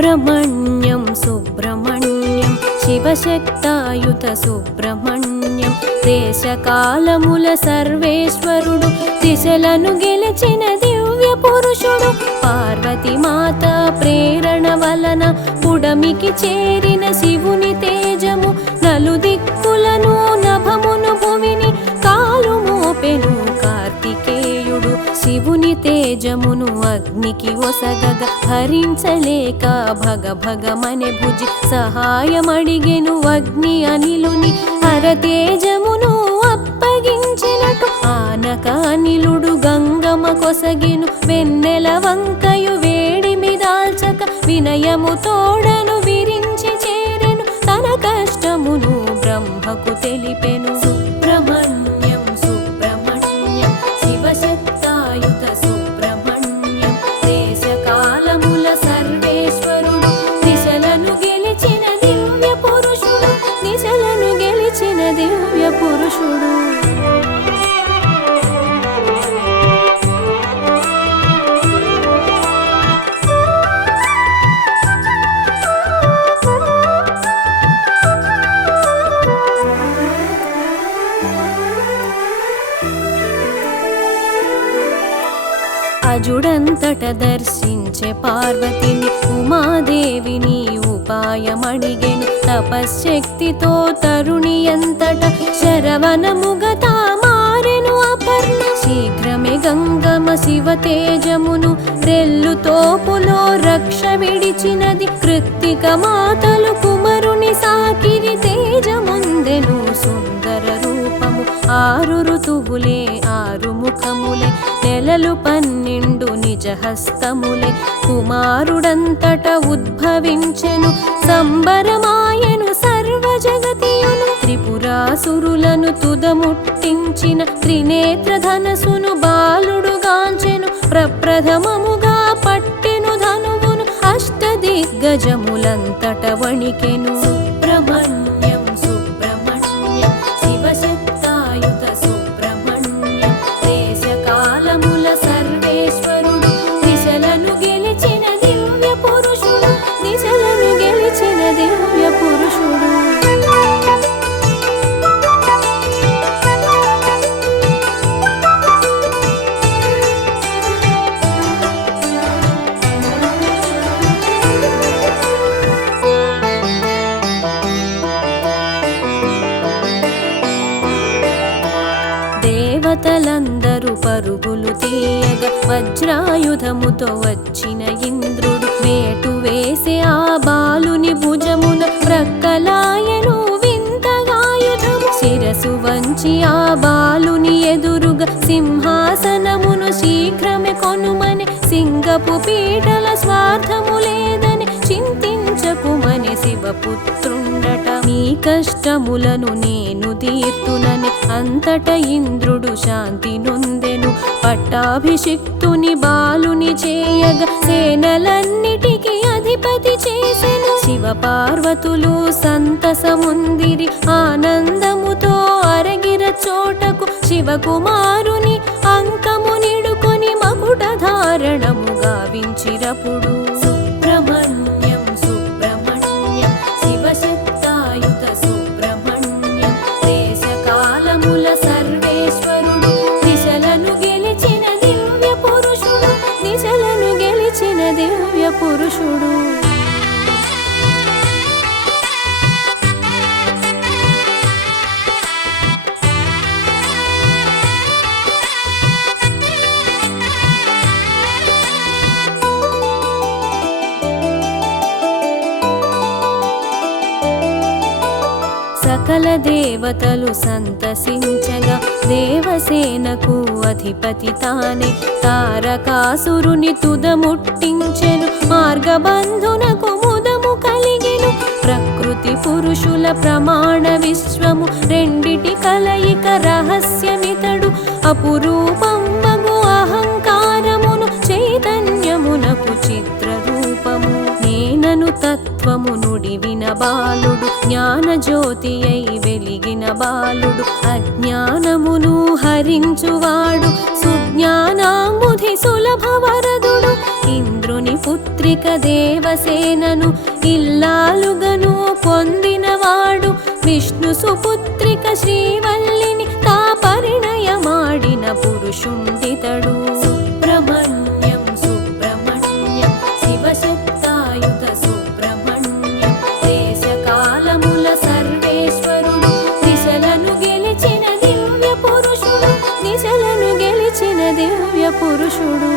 సుబ్రహ్మణ్యం సుబ్రహ్మణ్యం శివశక్తాయుత సుబ్రహ్మణ్యం దేశకాలముల సర్వేశ్వరుడు దిశలను గెలిచిన దివ్య పురుషుడు పార్వతీ మాత ప్రేరణ వలన పుడమికి చేరిన శివుని తేజము నలుదిక్కులను నభమును భూమిని కాలు మోపెను కార్తికేయుడు శివుని తేజమును అగ్నికి ఒసగగ భరించలేక భగ భగమనే భుజి సహాయమడిగెను అగ్ని అనిలుని హరతేజమును అప్పగించినట్టు ఆనక అనిలుడు గంగమ కొసగిను వెన్నెల వంకయు వేడిమి దాల్చక వినయము తోడను విరించి చేరెను తన కష్టమును బ్రహ్మకు తెలిపెను సుబ్రహ్మణ్యం సుబ్రహ్మణ్యం శివశక్తాయుత సుబ్రహ్మణ్యం దేశకాలముల సర్వేశ్వరుడు దిశలను గెలిచిన దివ్య పురుషుడు దిశలను గెలిచిన దివ్య పురుషుడు అజుడంతట దర్శించే పార్వతిని ఉమాదేవిని ఉపాయమడిగెను తపశ్శక్తితో తరుణి అంతట శరవణముగతా మారెను అపర్ణ శీఘ్రమే గంగమ శివ తేజమును రెల్లు తోపులో రక్ష విడిచినది కృత్తిక మాతలు కుమరుని సాకిరి తేజముందెను సుందర రూపము ఆరు ఋతువులే ఆరు ముఖములే నెలలు 12 నిజ హస్తములే కుమారుడంతట ఉద్భవించెను సంబరమాయను సర్వ జగతియును త్రిపురాసురులను తుదముట్టించిన త్రినేత్ర ధనసును బాలుడు గాంచెను ప్రప్రథమముగా పట్టెను ధనువును అష్టదిగ్గజములంతట వణికెను సుబ్రహ్మణ్యం సుబ్రహ్మణ్యం శివశక్తాయుత సుబ్రహ్మణ్యం దేశకాలముల సర్వేశ్వరుడు దిశలను గెలిచిన దివ్య పురుషుడు దిశలను గెలిచిన దివ్య పురుషుడు దేవతలందరూ పరుగులు తీయగ వజ్రాయుధముతో వచ్చిన ఇంద్రుడు వేటు వేసే ఆ బాలుని భుజమున ప్రక్కలాయను వింతగాయుధము శిరసు వంచి ఆ బాలుని ఎదురుగా సింహాసనమును శీఘ్రమే కొనుమని సింగపు పీటల స్వార్థము లేదని చింతించకుమని శివపుత్రుండట నీ కష్టములను నేను తీర్తునని అంతట ఇంద్రుడు శాంతి నొందెను పట్టాభిషిక్తుని బాలుని చేయగ సేనలన్నిటికీ అధిపతి చేసెను శివ పార్వతులు సంతసముందిరి ఆనందముతో అరగిర చోటకు శివకుమారుని అంకము నిడుకొని మకుట ధారణము గావించిరపుడు సుబ్రహ్మణ్యం సుబ్రహ్మణ్యం శివశక్తాయుత సుబ్రహ్మణ్యం దేశకాలముల సర్వేశ్వరుడు దిశలను గెలిచిన దివ్య పురుషుడు దిశలను గెలిచిన దివ్య పురుషుడు సకల దేవతలు సంతసించగా దేవసేనకు అధిపతి తానే తారకాసురుని తుదముట్టించెను మార్గబంధునకు ముదము కలిగెను ప్రకృతి పురుషుల ప్రమాణ విశ్వము రెండిటి కలయిక రహస్యమితడు అపురూపం మగు అహంకారమును చైతన్యమునకు చిత్రరూపము నేనను తత్వము నుడివిన బాలుడు జ్ఞానజ్యోతి అయి వెలిగిన బాలుడు అజ్ఞానమును హరించువాడు సుజ్ఞానాంబుధి సులభ వరదుడు ఇంద్రుని పుత్రి సుపుత్రిక దేవసేనను ఇల్లాలుగను పొందినవాడు. విష్ణు సుపుత్రిక శ్రీవల్లిని తా పరిణయమాడిన పురుషుండితడు. సుబ్రహ్మణ్యం సుబ్రహ్మణ్యం శివశక్తాయుత సుబ్రహ్మణ్యం దేశకాలముల సర్వేశ్వరుడు. దిశలను గెలిచిన దివ్య పురుషుడు, దిశలను గెలిచిన దివ్య పురుషుడు.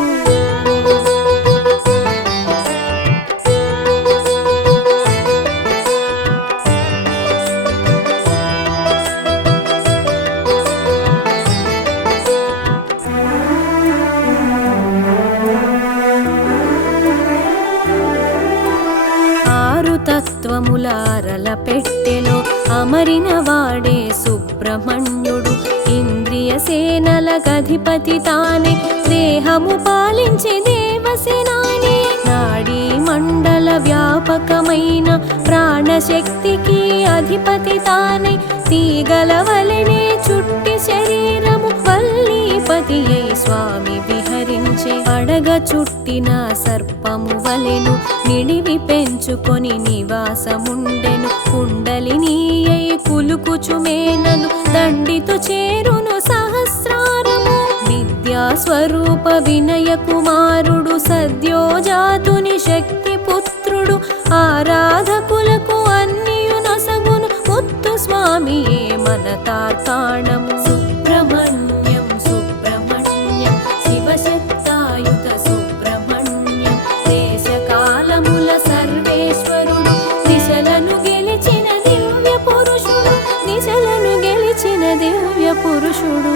తత్వముల అరల పెట్టెలో అమరిన వాడే సుబ్రహ్మణ్యుడు. ఇంద్రియ సేనల గధిపతి తానే, దేహము పాలించే దేవసేనాని. నాడీ మండల వ్యాపకమైన ప్రాణశక్తికి అధిపతి తానే, తీగల వలెనే చుట్టి శరీరము వల్లీపతి అయి స్వామి విహరించే. అడగ చుట్టిన సర్పము వలెను నిడివి పెంచుకొని నివాసముండెను. కుండలిని అయి కులుకుచుమేనను దండితో చేరును సహస్రారము. విద్యా స్వరూప వినయ కుమారుడు, సద్యోజాతుని శక్తి పుత్రుడు. ఆరాధకులకు అన్నియు నొసగును ముత్తు స్వామియే మన తార్కాణము. సుబ్రహ్మణ్యం సుబ్రహ్మణ్యం శివశక్తాయుత సుబ్రహ్మణ్యం దేశకాలముల సర్వేశ్వరుడు. దిశలను గెలిచిన దివ్య పురుషుడు, దిశలను గెలిచిన దివ్య పురుషుడు.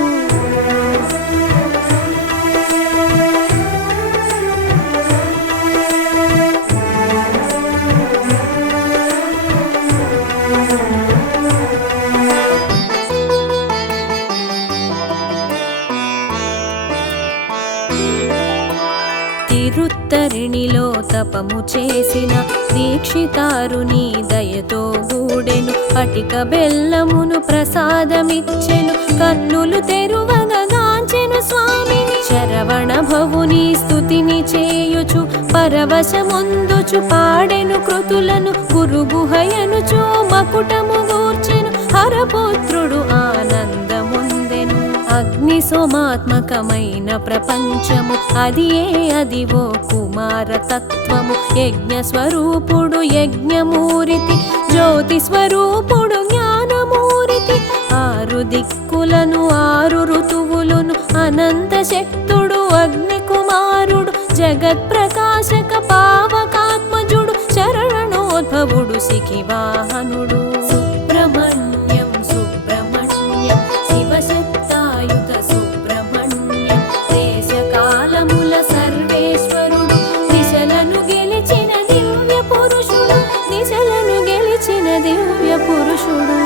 తిరుత్తరిణిలో తపము చేసిన దీక్షితారుని దయతో గూడెను. పటిక బెల్లమును ప్రసాదమిచ్చెను, కన్నులు తెరువగా గాంచెను స్వామిని. శరవణ భవుని స్తుతిని చేయుచు పరవశముందుచు పాడెను కృతులను. గురుగుహయనుచు మకుటము గూర్చెను, హరపుత్రుడు ఆనందముందెను. అగ్ని సోమాత్మకమైన ప్రపంచము అదివో కుమార తత్వము. యజ్ఞ స్వరూపుడు యజ్ఞమూరితి, జ్యోతి స్వరూపుడు జ్ఞానమూరితి. ఆరు దిక్కులను ఆరు ఋతువులను అనంత శక్తుడు అగ్ని కుమారుడు. జగత్ ప్రకాశక పావకాత్మజుడు, శరణోద్భవుడు శిఖివాహనుడు. సుబ్రహ్మణ్యం సుబ్రహ్మణ్యం శివశక్తాయుత సుబ్రహ్మణ్యం దేశకాలముల సర్వేశ్వరుడు. దిశలను గెలిచిన దివ్య పురుషుడు, దిశలను గెలిచిన దివ్య పురుషుడు.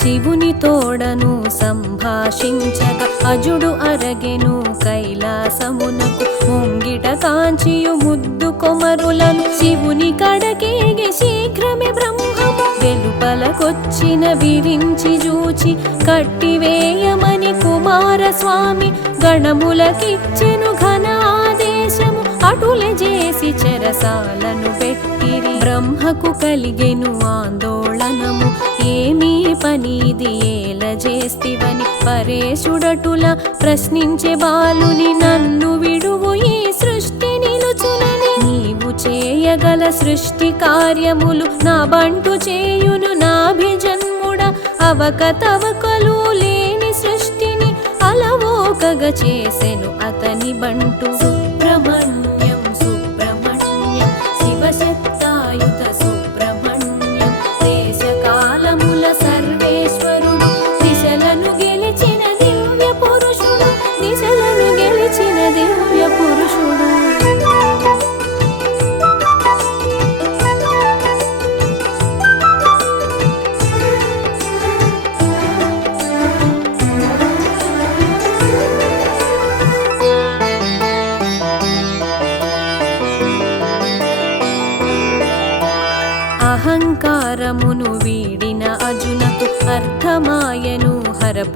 శివుని తోడను సంభాషించగా అజుడు అరగెను కైలాసమునకు. ముంగిట కాంచియు ముద్దు కొమరులను శివుని కడకేగి శీఘ్రమే బ్రహ్మము. వెలుపలకొచ్చిన విరించి జూచి కట్టివేయమని కుమారస్వామి గణములకిచ్చెను ఘన ఆదేశము. అటులే చేసి చెరసాలను పెట్టిరి. బ్రహ్మకు కలిగెను ఆందోళనము, ఏమీ పనిది ఏల చేస్తివని. పరేశుడటుల ప్రశ్నించే బాలుని, నన్ను విడువు ఈ సృష్టి నిలుచునని. నీవు చేయగల సృష్టి కార్యములు నా బంటు చేయును నాభిజన్ముడ. అవకతవకలు లేని సృష్టిని అలవోకగా చేసెను అతని బంటు. సుబ్రహ్మణ్యం సుబ్రహ్మణ్యం శివశక్తాయుత సుబ్రహ్మణ్యం దేశకాలముల సర్వేశ్వరుడు. దిశలను గెలిచిన దివ్య పురుషుడు, దిశలను గెలిచిన దివ్య పురుషుడు.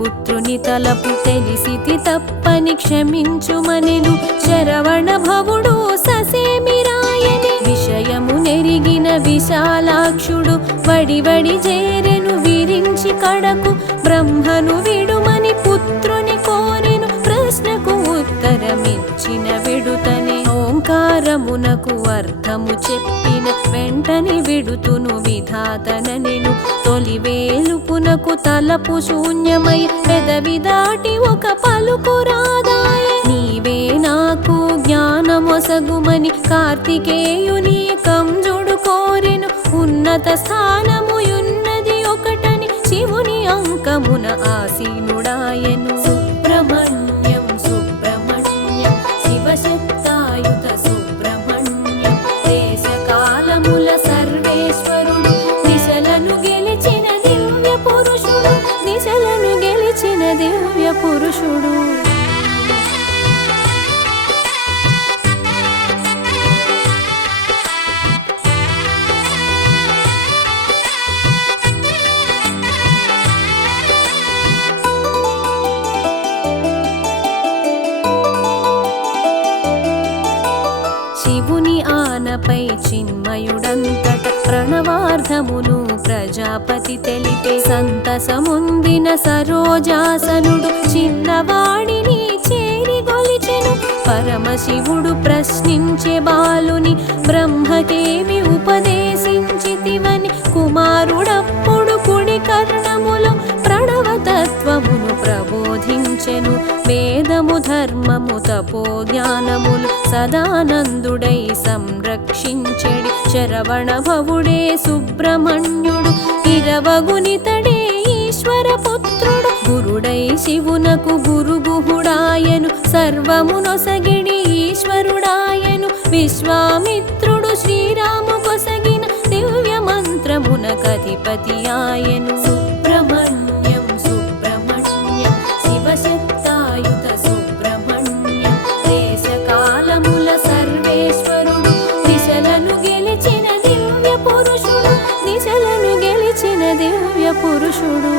పుత్రుని తలపు తెలిసితి తప్పని క్షమించుమనెను శరవణ భవుడు ససేమిరాయని విషయము నెరిగిన విశాలాక్షుడు వడి చేరెను విరించి కడకు బ్రహ్మను విడుమని పుత్రుని కోరెను ప్రశ్నకు ఉత్తరమిచ్చిన విడుతనే ఓంకారమునకు అర్థము చెప్పిన వెంటనే విడుతును విధాతననెను తొలి వేలుపునకు తలపు శూన్యమై పెదవి దాటి ఒక పలుకు రాదాయ నీవే నాకు జ్ఞానమొసగుమని కార్తికేయుని కంజుడు కోరెను ఉన్నత స్థానముయున్నది ఒకటని శివుని అంకమున ఆసీనుడాయను సుబ్రహ్మణ్యం సుబ్రహ్మణ్యం శివశక్తాయుత సుబ్రహ్మణ్యం దేశకాలముల సర్వేశ్వరుడు దిశలను గెలిచిన దివ్య పురుషుడు దిశలను గెలిచిన దివ్య పురుషుడు శివుని ఆనపై చిన్మయుడంతట ప్రణవార్థమును ప్రజాపతి తెలిపే సంతసముందిన సరోజాసనుడు చిన్నవాడిని చేరి గొలిచెను పరమశివుడు ప్రశ్నించే బాలుని బ్రహ్మకేమి ఉపదేశించితివని కుమారుడప్పుడు కుడి కర్ణములో ప్రణవతత్వమును ప్రబోధించెను వేదము ధర్మము తపో జ్ఞానములు సదానందుడై సంరక్షించెడి శరవణ భవుడే సుబ్రహ్మణ్యుడు ఇరవగునితడే ఈశ్వర పుత్రుడు గురుడై శివునకు గురుగుహుడాయను సర్వమునొసగిడి ఈశ్వరుడాయను విశ్వామిత్రుడు శ్రీరాము కొసగిన దివ్య మంత్రమున కధిపతి ఆయను సుబ్రహ్మణ్యం సుబ్రహ్మణ్యం శివశక్తాయుత సుబ్రహ్మణ్యం దేశకాలముల సర్వేశ్వరుడు దిశలను గెలిచిన దివ్య పురుషుడు దిశలను గెలిచిన దివ్య పురుషుడు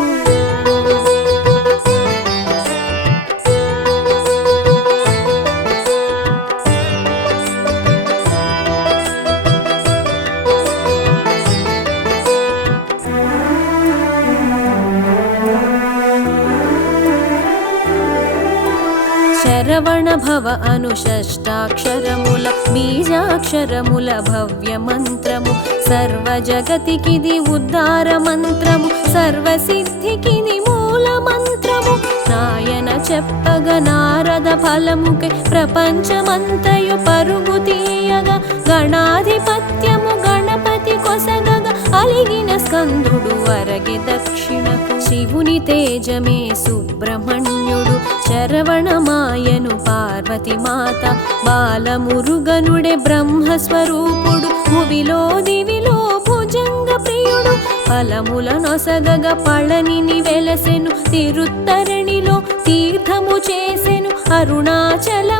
శరవణ భవ అను షష్టాక్షరముల బీజాక్షరముల భవ్య మంత్రము సర్వ జగతికిది ఉద్ధార మంత్రము సర్వసిద్ధికిది మూల మంత్రము నాయన చెప్పగ నారద ఫలముకై ప్రపంచమంతయు పరుగు తీయగా గణాధిపత్యము గణపతి కొసగగా అలిగిన స్కందుడు అరగి దక్షిణకు శివుని తేజమే సుబ్రహ్మణ్యుడు శరవణమాయను పార్వతి మాత బాలమురుగనుడే బ్రహ్మస్వరూపుడు భువిలో దివిలో భుజంగ ప్రియుడు ఫలముల నొసగగ పళనిని వెలసెను తిరుత్తరణిలో తీర్థము చేసెను అరుణాచల